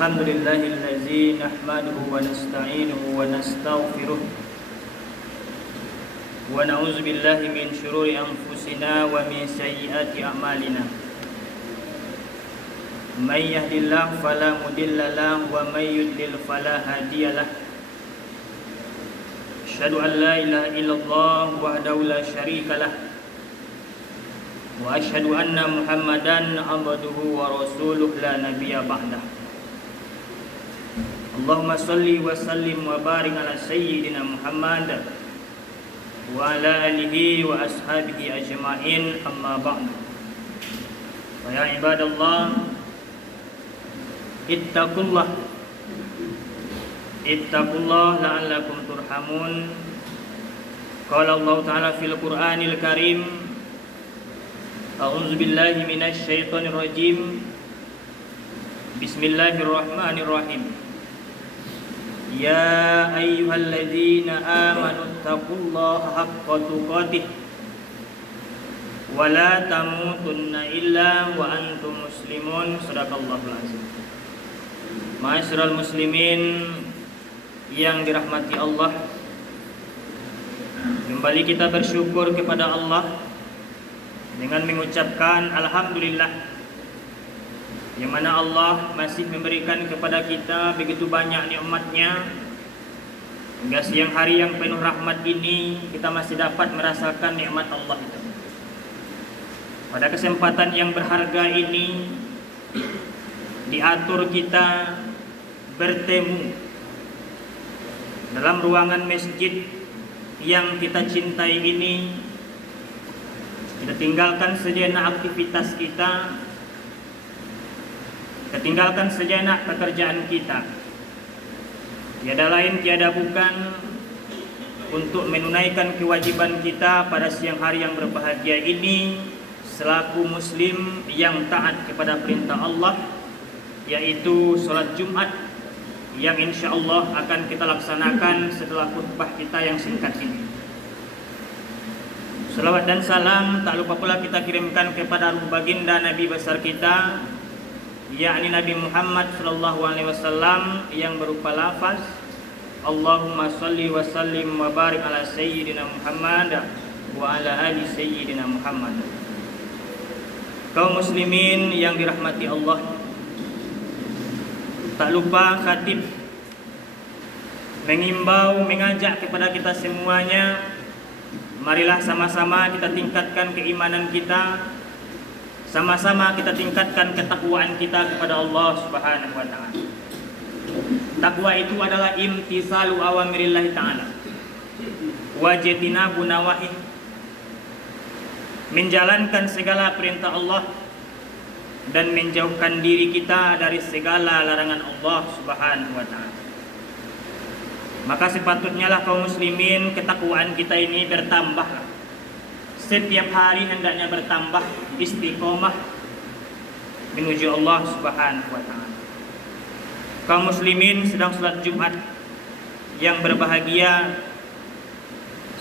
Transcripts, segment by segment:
Alhamdulillahillazi nahmaduhu wa nasta'inuhu wa nastaghfiruh wa na'udzu billahi min syururi anfusina wa min sayyiati a'malina. May yahdihillahu fala mudilla lahu wa may yudlil fala hadiyalah. Asyhadu an la ilaha illallah wahdahu la syarikalah wa asyhadu anna Muhammadan abduhu wa rasuluh la nabiyya ba'dah. Allahumma salli wa sallim wa barik ala sayyidina Muhammad wa ala alihi wa ashabihi ajma'in, amma ba'du. Wa ya ibadallah, ittaqullah la'allakum turhamun. Qala Allah ta'ala fil Qur'anil Karim, a'udzu billahi minasy syaithanir rajim. Bismillahirrahmanirrahim. Ya ayyuhalladzina amanu taqullaha haqqa tuqatih wa la tamutunna illa wa antum muslimun. Shadaqallahul azim. Ma'asyiral muslimin yang dirahmati Allah, kembali kita bersyukur kepada Allah dengan mengucapkan alhamdulillah, yang mana Allah masih memberikan kepada kita begitu banyak nikmat-Nya. Hingga siang hari yang penuh rahmat ini kita masih dapat merasakan nikmat Allah itu. Pada kesempatan yang berharga ini diatur kita bertemu dalam ruangan masjid yang kita cintai ini. Kita tinggalkan sejenak aktivitas kita, tinggalkan sejenak pekerjaan kita, tiada lain tiada bukan untuk menunaikan kewajiban kita pada siang hari yang berbahagia ini selaku muslim yang taat kepada perintah Allah, yaitu sholat Jumat yang insya Allah akan kita laksanakan setelah khutbah kita yang singkat ini. Salawat dan salam tak lupa pula kita kirimkan kepada baginda Nabi besar kita, yakni Nabi Muhammad sallallahu alaihi wasallam, yang berupa lafaz Allahumma salli wa sallim wa barik ala sayyidina Muhammad wa ala ali sayyidina Muhammad. Kaum muslimin yang dirahmati Allah, tak lupa khatib mengimbau, mengajak kepada kita semuanya, marilah sama-sama kita tingkatkan keimanan kita, sama-sama kita tingkatkan ketakwaan kita kepada Allah Subhanahu wa taala. Takwa itu adalah imtisalu awamirillah taala wa jitinabu nawahi, menjalankan segala perintah Allah dan menjauhkan diri kita dari segala larangan Allah Subhanahu wa taala. Maka sepatutnya lah kaum muslimin ketakwaan kita ini bertambah. Setiap hari hendaknya bertambah istiqomah menuju Allah Subhanahu wa taala. Kaum muslimin sedang salat Jumat yang berbahagia,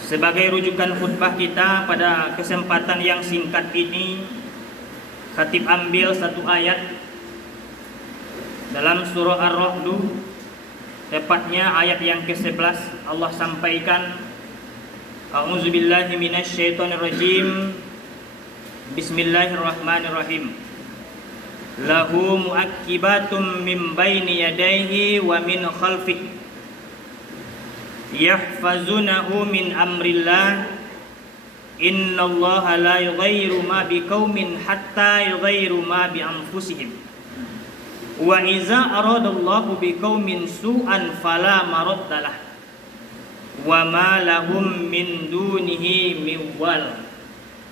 sebagai rujukan khutbah kita pada kesempatan yang singkat ini, khatib ambil satu ayat dalam surah Ar-Ra'd, tepatnya ayat yang ke-11. Allah sampaikan, a'udzu billahi minasy syaithanir rajim. Bismillahirrahmanirrahim. Lahu mu'aqqibatum min baini yadayhi wa min khalfihi yahfazunahu min amrillah Innallaha la yughayyiru ma biqaumin hatta yughayyiru ma bi anfusihim. Wa iza aradallahu biqaumin su'an fala maraddalah. Wa ma lahum min dunihi min wal.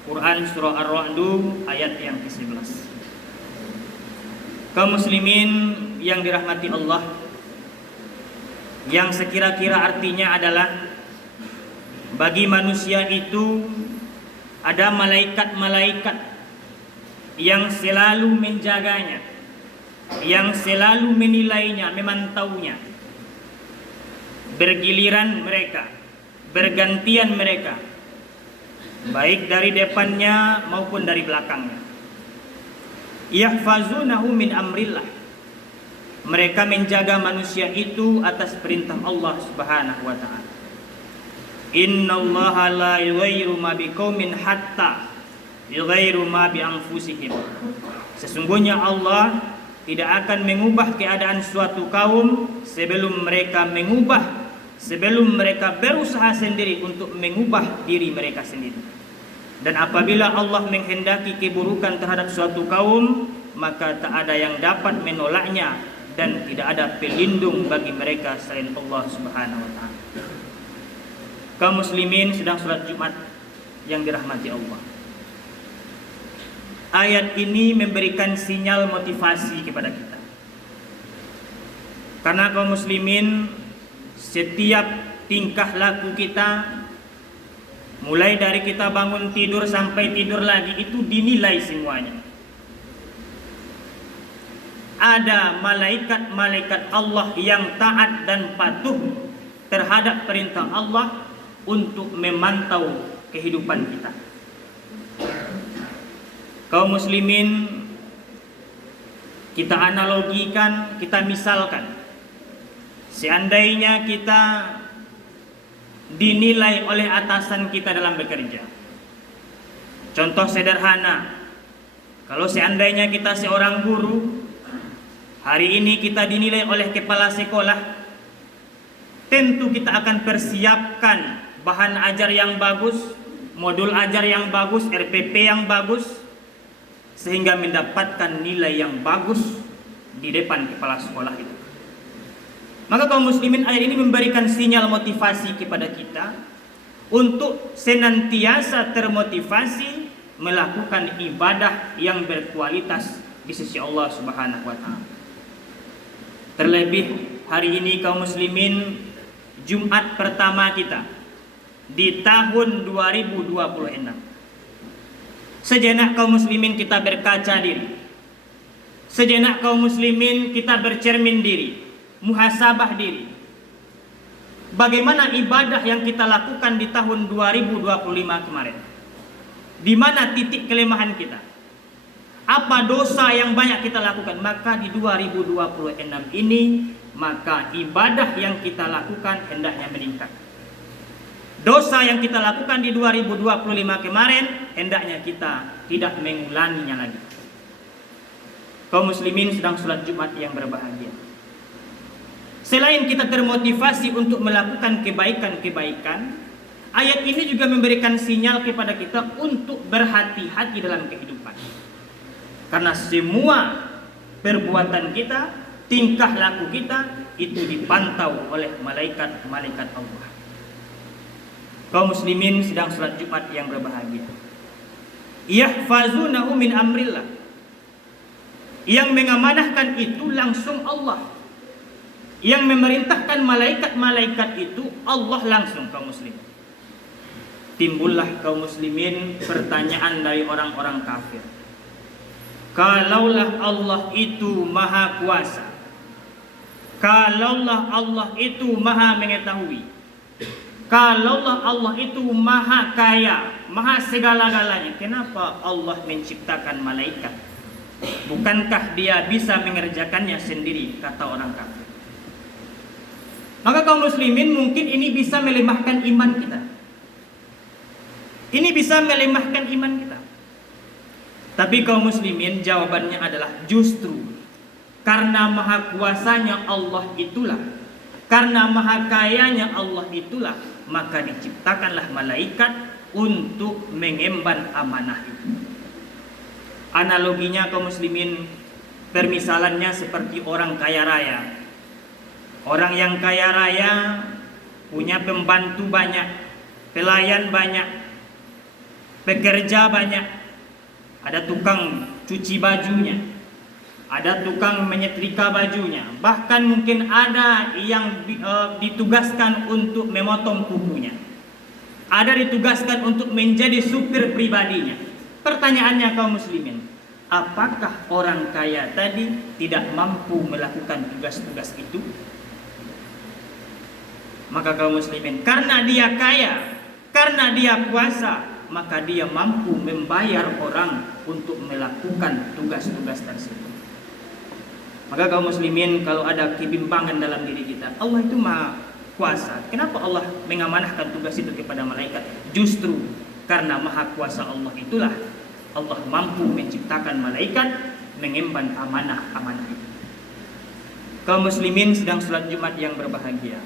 Quran surah Ar-Ra'd ayat yang ke-11. Kaum muslimin yang dirahmati Allah, yang sekira-kira artinya adalah bagi manusia itu ada malaikat-malaikat yang selalu menjaganya, yang selalu menilainya, memantaunya. Bergiliran mereka, bergantian mereka, baik dari depannya maupun dari belakangnya. Yahfazunahu min amrillah. Mereka menjaga manusia itu atas perintah Allah Subhanahu wa taala. Innallaha la yughayyiru ma biqaumin hatta yughayyiru ma bi anfusihim. Sesungguhnya Allah tidak akan mengubah keadaan suatu kaum sebelum mereka berusaha sendiri untuk mengubah diri mereka sendiri. Dan apabila Allah menghendaki keburukan terhadap suatu kaum, maka tak ada yang dapat menolaknya dan tidak ada pelindung bagi mereka selain Allah Subhanahu wa taala. Kaum muslimin sedang salat Jumat yang dirahmati Allah. Ayat ini memberikan sinyal motivasi kepada kita. Karena kaum muslimin, setiap tingkah laku kita, mulai dari kita bangun tidur sampai tidur lagi, itu dinilai semuanya. Ada malaikat-malaikat Allah yang taat dan patuh terhadap perintah Allah untuk memantau kehidupan kita. Kaum muslimin, kita analogikan, kita misalkan, seandainya kita dinilai oleh atasan kita dalam bekerja. Contoh sederhana, kalau seandainya kita seorang guru, hari ini kita dinilai oleh kepala sekolah, tentu kita akan persiapkan bahan ajar yang bagus, modul ajar yang bagus, RPP yang bagus, sehingga mendapatkan nilai yang bagus di depan kepala sekolah itu. Maka kaum muslimin, ayat ini memberikan sinyal motivasi kepada kita untuk senantiasa termotivasi melakukan ibadah yang berkualitas di sisi Allah Subhanahu wa taala. Terlebih hari ini kaum muslimin, Jumat pertama kita di tahun 2026. Sejenak kaum muslimin kita berkaca diri. Sejenak kaum muslimin kita bercermin diri, muhasabah diri. Bagaimana ibadah yang kita lakukan di tahun 2025 kemarin? Di mana titik kelemahan kita? Apa dosa yang banyak kita lakukan? Maka di 2026 ini, maka ibadah yang kita lakukan hendaknya meningkat. Dosa yang kita lakukan di 2025 kemarin, hendaknya kita tidak mengulanginya lagi. Kaum muslimin sedang sholat Jumat yang berbahagia. Selain kita termotivasi untuk melakukan kebaikan-kebaikan, ayat ini juga memberikan sinyal kepada kita untuk berhati-hati dalam kehidupan. Karena semua perbuatan kita, tingkah laku kita, itu dipantau oleh malaikat-malaikat Allah. Kaum muslimin sedang sholat Jumat yang berbahagia. Yahfazunahu min amrillah. Yang mengamanahkan itu langsung Allah. Yang memerintahkan malaikat-malaikat itu Allah langsung, kaum muslimin. Timbullah kaum muslimin pertanyaan dari orang-orang kafir. Kalaulah Allah itu maha kuasa, kalaulah Allah itu maha mengetahui, kalaulah Allah itu maha kaya, maha segala-galanya, kenapa Allah menciptakan malaikat? Bukankah dia bisa mengerjakannya sendiri, kata orang kafir. Maka kaum muslimin, mungkin ini bisa melemahkan iman kita. Ini bisa melemahkan iman kita. Tapi kaum muslimin, jawabannya adalah justru karena maha kuasanya Allah itulah, karena maha kayanya Allah itulah, maka diciptakanlah malaikat untuk mengemban amanah itu. Analoginya kaum muslimin, permisalannya seperti orang kaya raya. Orang yang kaya raya punya pembantu banyak, pelayan banyak, pekerja banyak, ada tukang cuci bajunya, ada tukang menyetrika bajunya, bahkan mungkin ada yang ditugaskan untuk memotong kukunya, ada ditugaskan untuk menjadi supir pribadinya. Pertanyaannya kaum muslimin, apakah orang kaya tadi tidak mampu melakukan tugas-tugas itu? Maka kaum muslimin, karena dia kaya, karena dia kuasa, maka dia mampu membayar orang untuk melakukan tugas-tugas tersebut. Maka kaum muslimin, kalau ada kebimbangan dalam diri kita, Allah itu maha kuasa, kenapa Allah mengamanahkan tugas itu kepada malaikat? Justru karena maha kuasa Allah itulah Allah mampu menciptakan malaikat mengemban amanah-amanah itu. Kaum muslimin sedang salat Jumat yang berbahagia.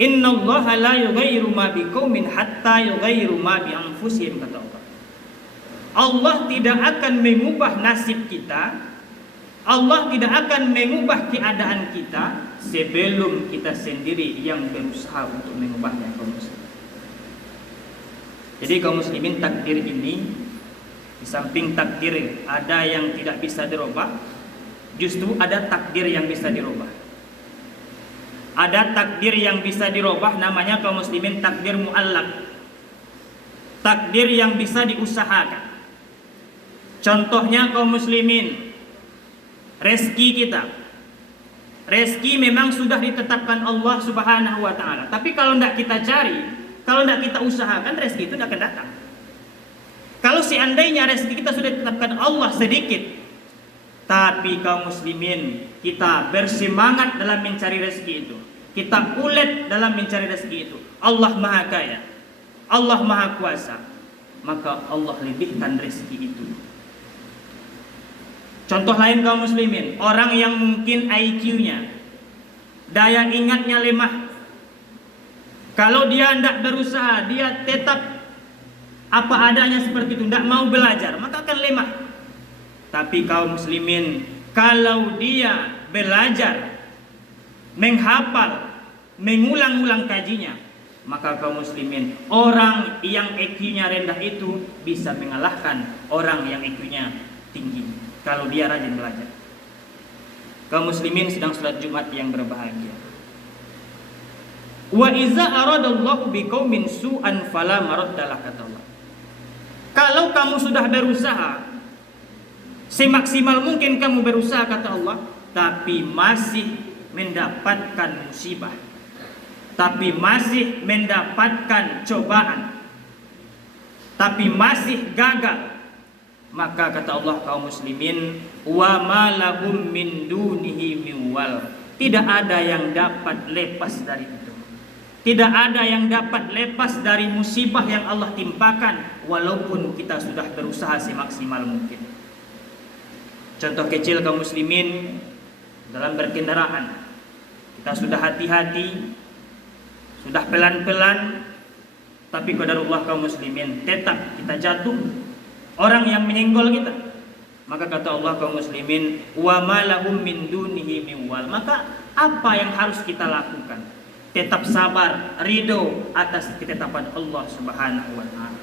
Innallaha la yughayyiru ma biqaumin hatta yughayyiru ma bi anfusihim, kata Allah. Allah tidak akan mengubah nasib kita, Allah tidak akan mengubah keadaan kita sebelum kita sendiri yang berusaha untuk mengubahnya, kaum muslimin. Jadi kaum muslimin, takdir ini di samping takdir ada yang tidak bisa dirubah, justru ada takdir yang bisa dirubah. Ada takdir yang bisa dirubah, namanya kaum muslimin takdir mu'allaq. Takdir yang bisa diusahakan. Contohnya kaum muslimin, rezeki kita. Rezeki memang sudah ditetapkan Allah Subhanahu wa taala. Tapi kalau tidak kita cari, kalau tidak kita usahakan, rezeki itu tidak akan datang. Kalau seandainya rezeki kita sudah ditetapkan Allah sedikit, tapi kaum muslimin kita bersemangat dalam mencari rezeki itu, kita ulet dalam mencari rezeki itu, Allah maha kaya, Allah maha kuasa, maka Allah lebihkan rezeki itu. Contoh lain kaum muslimin, orang yang mungkin IQ-nya, daya ingatnya lemah, kalau dia tidak berusaha, dia tetap apa adanya seperti itu, tidak mau belajar, maka akan lemah. Tapi kaum muslimin, kalau dia belajar, menghafal, mengulang-ulang kajinya, maka kaum muslimin, orang yang IQ-nya rendah itu bisa mengalahkan orang yang IQ-nya tinggi kalau dia rajin belajar. Kaum muslimin sedang salat Jumat yang berbahagia. Wa iza aradallahu biqaumin su'an fala maraddalah, kata Allah. Kalau kamu sudah berusaha, semaksimal mungkin kamu berusaha, kata Allah, tapi masih mendapatkan musibah, tapi masih mendapatkan cobaan, tapi masih gagal, maka kata Allah, kaum muslimin, wa ma lahum min dunihi min wal, tidak ada yang dapat lepas dari itu. Tidak ada yang dapat lepas dari musibah yang Allah timpakan, walaupun kita sudah berusaha semaksimal mungkin. Contoh kecil kaum muslimin, dalam berkendaraan, kita sudah hati-hati, sudah pelan-pelan, tapi qadarullah kaum muslimin, tetap kita jatuh, orang yang menyenggol kita. Maka kata Allah, kaum muslimin, wa ma lahum min dunihi min wal, maka apa yang harus kita lakukan? Tetap sabar, ridho atas ketetapan Allah Subhanahu wa taala.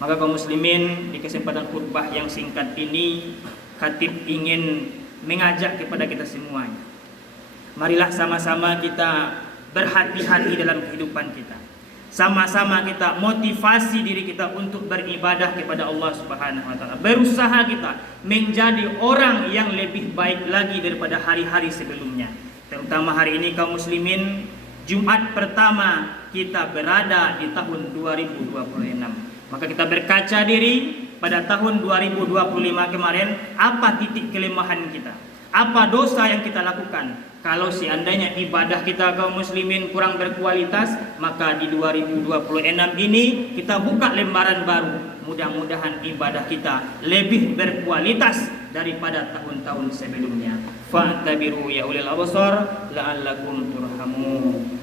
Maka kaum muslimin, di kesempatan khutbah yang singkat ini, khatib ingin mengajak kepada kita semuanya. Marilah sama-sama kita berhati-hati dalam kehidupan kita. Sama-sama kita motivasi diri kita untuk beribadah kepada Allah Subhanahu wa taala. Berusaha kita menjadi orang yang lebih baik lagi daripada hari-hari sebelumnya. Terutama hari ini kaum muslimin, Jumat pertama kita berada di tahun 2026. Maka kita berkaca diri pada tahun 2025 kemarin, apa titik kelemahan kita? Apa dosa yang kita lakukan? Kalau seandainya ibadah kita kaum muslimin kurang berkualitas, maka di 2026 ini kita buka lembaran baru. Mudah-mudahan ibadah kita lebih berkualitas daripada tahun-tahun sebelumnya. Fa'tabiru ya ulil absar la'allakum turhamun.